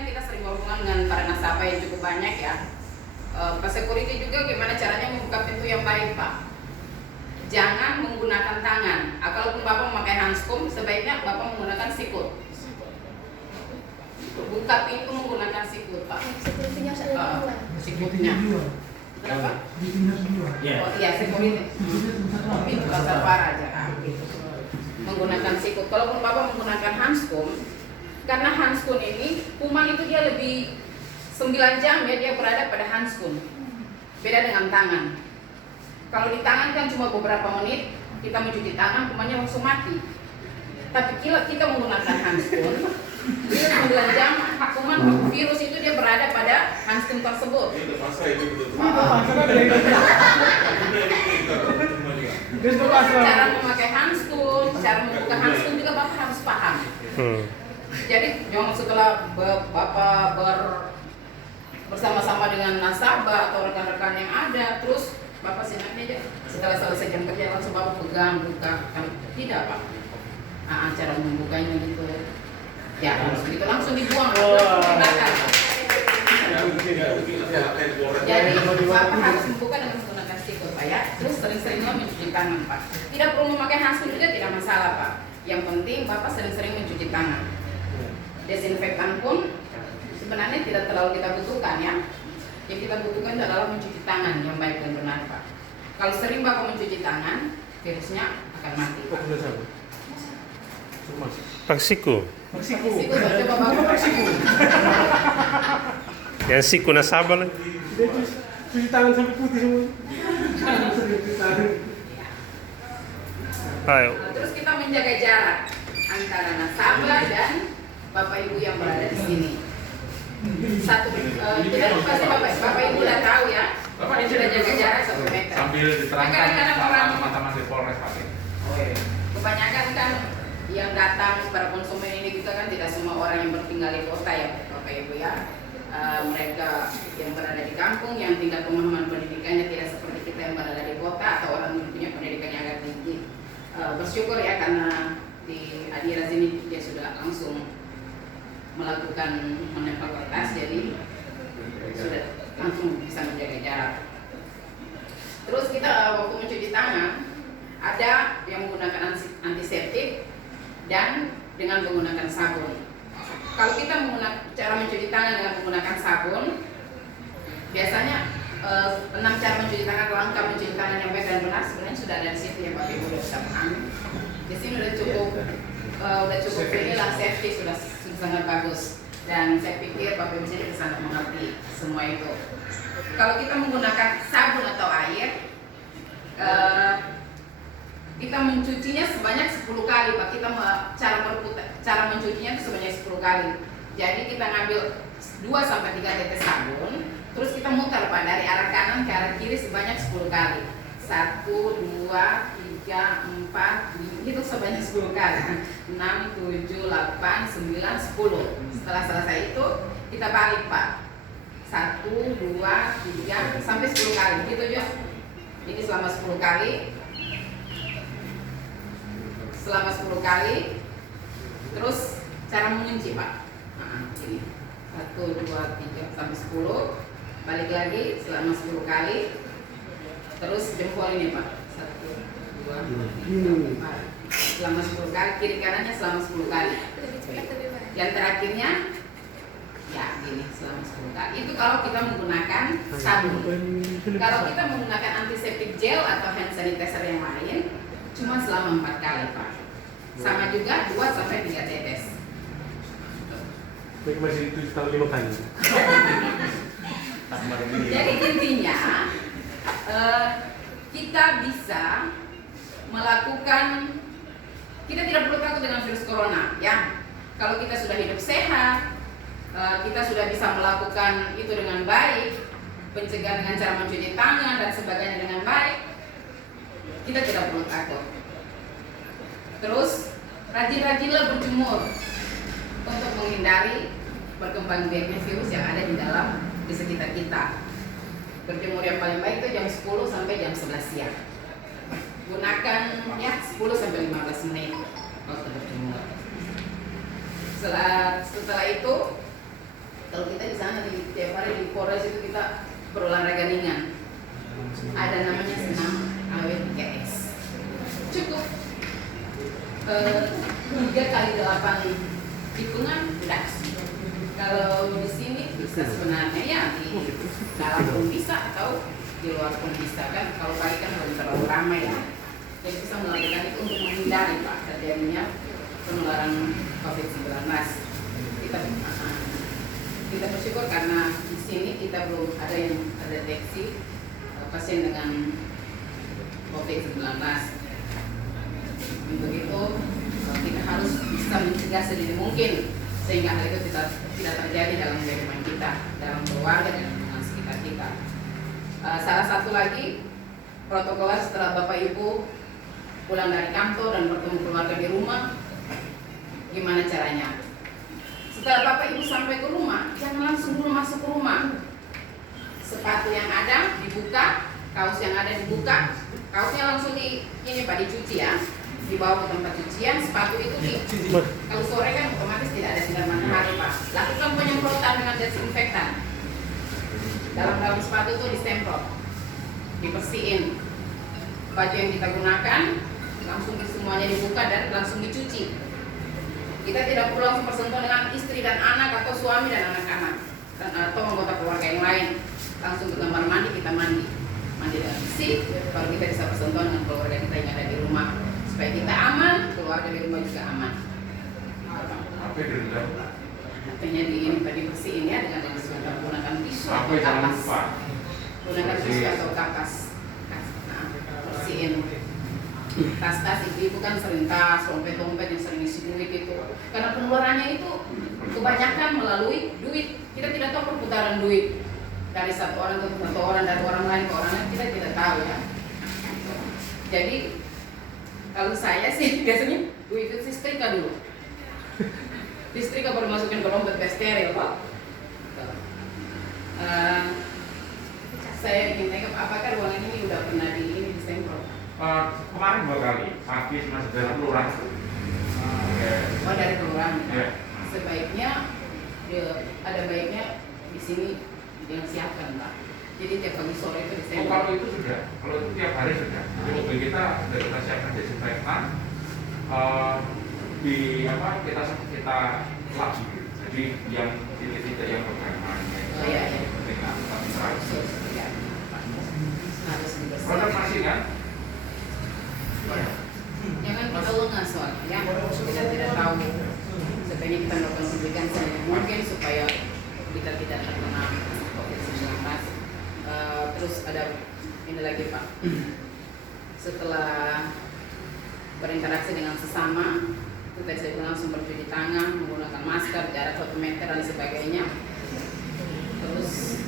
kan kita sering berhubungan dengan para nasabah yang cukup banyak ya. Pak security juga gimana caranya membuka pintu yang baik Pak. Jangan menggunakan tangan. Kalaupun Bapak memakai handscoon, sebaiknya Bapak menggunakan sikut. Buka pintu menggunakan sikut Pak. Security-nya ada dua. Sikutnya. Berapa? Iya. Oh iya, security. Pintu pasar para aja. Gitu. Menggunakan sikut. Kalaupun Bapak menggunakan handscoon, karena handscoon ini kuman itu dia lebih 9 jam ya dia berada pada handscoon. Beda dengan tangan. Kalau di tangan kan cuma beberapa menit kita mencuci tangan kumannya langsung mati. Tapi kita menggunakan handscoon, itu 9 jam kuman virus itu dia berada pada handscoon tersebut. Cara memakai handscoon, cara membuka handscoon juga Bapak harus paham. Jadi jangan setelah Bapak bersama-sama dengan nasabah atau rekan-rekan yang ada, terus Bapak senangnya aja setelah selesai jam kerja langsung Bapak pegang, buka. Tidak Pak. Cara membukanya gitu. Ya harus begitu langsung dibuang. Jadi Bapak harus membuka dengan menggunakan sikut Pak ya. Terus sering-seringnya mencuci tangan Pak. Tidak perlu memakai handscoon juga tidak masalah Pak. Yang penting Bapak sering-sering mencuci tangan. Desinfektan pun sebenarnya tidak terlalu kita butuhkan ya. Yang kita butuhkan adalah mencuci tangan yang baik dan benar Pak. Kalau sering Bapak mencuci tangan, virusnya akan mati Pak. Pakai siku. Siku, coba Bapak pakai siku. Yang siku nasabah lagi. Dia cuci tangan sampai putih semua. Ayo. Terus kita menjaga jarak antara nasabah dan Bapak Ibu yang berada di sini. Tidak pasti Bapak Ibu udah tahu ya. Bapak sudah jaga jarak 1 meter. Sambil diterangkan sama teman-teman di Polres Pak. Kebanyakan kan yang datang para konsumen ini kita kan tidak semua orang yang bertinggal di kota ya Bapak Ibu ya. Mereka yang berada di kampung yang tingkat pemahaman pendidikannya tidak seperti kita yang berada di kota atau orang yang punya pendidikan yang agak tinggi. Bersyukur ya karena di Adira sini dia sudah langsung melakukan menempel kertas jadi sudah langsung bisa menjaga jarak. Terus kita waktu mencuci tangan ada yang menggunakan antiseptik dan dengan menggunakan sabun. Kalau kita menggunakan cara mencuci tangan dengan menggunakan sabun, biasanya 6 cara mencuci tangan lengkap mencuci tangan yang baik dan benar sebenarnya sudah ada di situ ya Bapak Ibu sudah bisa paham. Di sini udah cukup inilah safety sudah sangat bagus dan saya pikir Bapak Ibu sini sangat mengerti semua itu. Kalau kita menggunakan sabun atau air, kita mencucinya sebanyak 10 kali Pak. Kita cara mencucinya itu sebanyak 10 kali. Jadi kita ngambil 2-3 tetes sabun, terus kita mutar Pak dari arah kanan ke arah kiri sebanyak 10 kali. 1, 2, 3, 4, itu sebanyak 10 kali. 6, 7, 8, 9, 10. Setelah selesai itu kita balik Pak. 1, 2, 3 sampai 10 kali. Begitu aja. Ini selama 10 kali. Selama 10 kali. Terus cara mengunci Pak. Ini 1, 2, 3 sampai 10. Balik lagi selama 10 kali. Terus jempol ini Pak. 1, 2, 3, 4. Selama 10 kali, kiri kanannya selama 10 kali. Yang terakhirnya ya gini selama 10 kali. Itu kalau kita menggunakan sabun. Kalau kita menggunakan antiseptik gel atau hand sanitizer yang lain cuma selama 4 kali Pak. Sama juga 2-3 tetes. Baik masih 7 tahun 5 kali. Jadi intinya kita bisa melakukan, kita tidak perlu takut dengan virus corona ya. Kalau kita sudah hidup sehat, kita sudah bisa melakukan itu dengan baik, pencegahan dengan cara mencuci tangan dan sebagainya dengan baik, kita tidak perlu takut. Terus rajin-rajinlah berjemur untuk menghindari berkembang biaknya virus yang ada di sekitar kita. Berjemur yang paling baik itu jam 10 sampai jam 11 siang. Gunakan ya 10 sampai 15 menit waktu berjemur. Setelah itu Polres itu kita berolahraga ringan. Ada namanya senam awet 3S. Cukup 3 kali 8 hitungan udah. Kalau di sini bisa sebenarnya ya di dalam pun bisa atau di luar pun bisa kan. Kalau pagi kan belum terlalu ramai ya. Jadi bisa melakukan itu untuk menghindari Pak terjadinya penularan COVID-19. Kita bersyukur karena di sini kita belum ada yang terdeteksi pasien dengan COVID-19. Untuk itu kita harus bisa mencegah sedini mungkin sehingga hal itu tidak terjadi dalam kehidupan kita, dalam keluarga dan lingkungan sekitar kita. Salah satu lagi protokol setelah Bapak Ibu pulang dari kantor dan bertemu keluarga di rumah, gimana caranya? Setelah Bapak Ibu sampai ke rumah, jangan langsung dulu masuk ke rumah. Sepatu yang ada dibuka, kaos yang ada dibuka, kaosnya langsung dicuci ya, dibawa ke tempat cucian. Sepatu itu kalau sore kan otomatis tidak ada sinar matahari Pak. Lakukan penyemprotan dengan desinfektan. Dalam sepatu itu disemprot, dibersihin. Baju yang kita gunakan langsung semuanya dibuka dan langsung dicuci. Kita tidak perlu langsung bersentuhan dengan istri dan anak atau suami dan anak-anak atau anggota keluarga yang lain. Langsung ke kamar mandi, kita mandi dengan bersih, baru kita bisa bersentuhan dengan keluarga kita yang ada di rumah supaya kita aman, keluarga di rumah juga aman. Artinya tadi bersihin ya dengan menggunakan tisu atau kapas, gunakan tisu atau kapas. Nah, bersihin tas-tas ibu kan sering tas, dompet-dompet yang sering isi duit itu, karena penularannya itu kebanyakan melalui duit. Kita tidak tahu perputaran duit dari satu orang ke satu orang, dari orang lain ke orang lain, kita tidak tahu ya. Jadi kalau saya sih biasanya duit itu disetrika dulu, disetrika baru masukin ke dompet steril Pak. Saya ingin tanya apakah ruangan ini udah pernah disemprot? Kemarin 2 kali, habis masih dari kelurahan. Oh dari kelurahan. Yeah. Sebaiknya ada baiknya di sini yang siapkan Pak. Jadi tiap pagi sore itu disemprot. Kalau itu sudah, kalau itu tiap hari sudah. Jadi mobil kita sudah kita siapkan desinfektan. Kita lap. Jadi yang titik-titik yang berkaitan dengan interaksi. Harus dibersihkan. Produk masih kan? Jangan kita lengah soalnya ya. Kita tidak tahu. Sebaiknya kita melakukan pendidikan sedini mungkin supaya kita tidak terkena COVID-19. Terus ada ini lagi Pak. Setelah berinteraksi dengan sesama, itu tadi saya bilang langsung bercuci tangan, menggunakan masker, jarak 1 meter dan sebagainya. Terus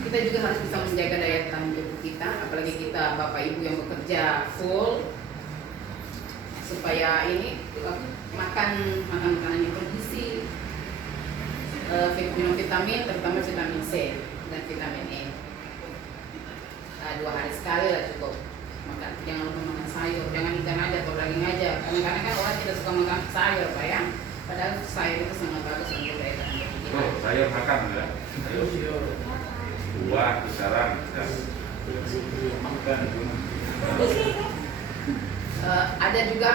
kita juga harus bisa menjaga daya tahan tubuh kita, apalagi kita Bapak Ibu yang bekerja full, supaya ini makan makanan yang bergizi, minum vitamin, terutama vitamin C dan vitamin E. 2 hari sekali lah cukup. Makan, jangan lupa makan sayur, jangan ikan aja atau daging aja. Kadang-kadang kan orang tidak suka makan sayur Pak ya. Padahal sayur itu sangat bagus untuk daya tahan tubuh kita. Oh, sayur makan ya? Sayur. Buah, kisaran, ada juga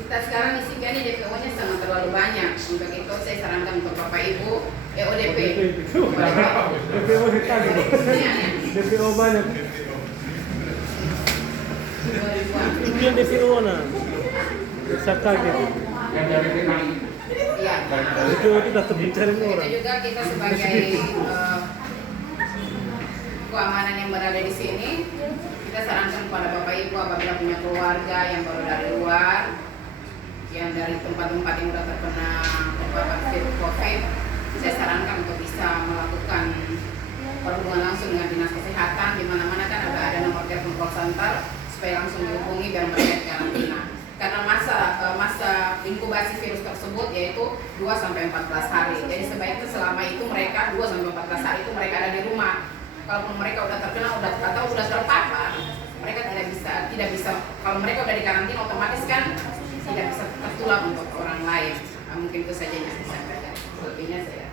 kita sekarang isikan ini DPO-nya sangat terlalu banyak. Untuk itu saya sarankan untuk Bapak Ibu ODP. DPO ditagi. DPO banyak. Itu yang DPO nah. Saya kaget. yang dari kita Iya. DPO itu sudah terbicara orang. Itu juga kita sebagai keamanan yang berada di sini, kita sarankan kepada Bapak Ibu apabila punya keluarga yang baru dari luar, yang dari tempat-tempat yang sudah terkena COVID, saya sarankan untuk bisa melakukan perhubungan langsung dengan dinas kesehatan. Di mana-mana kan ada nomor telepon call center supaya langsung dihubungi biar mereka karantina. Karena masa inkubasi virus tersebut yaitu 2-14 hari. Jadi sebaiknya selama itu mereka 2-14 hari itu mereka ada di rumah. Kalau mereka udah terkena atau sudah terpapar, mereka tidak bisa. Kalau mereka udah di karantina otomatis kan tidak bisa tertular untuk orang lain. Mungkin itu saja yang bisa saya sampaikan. Selebihnya saya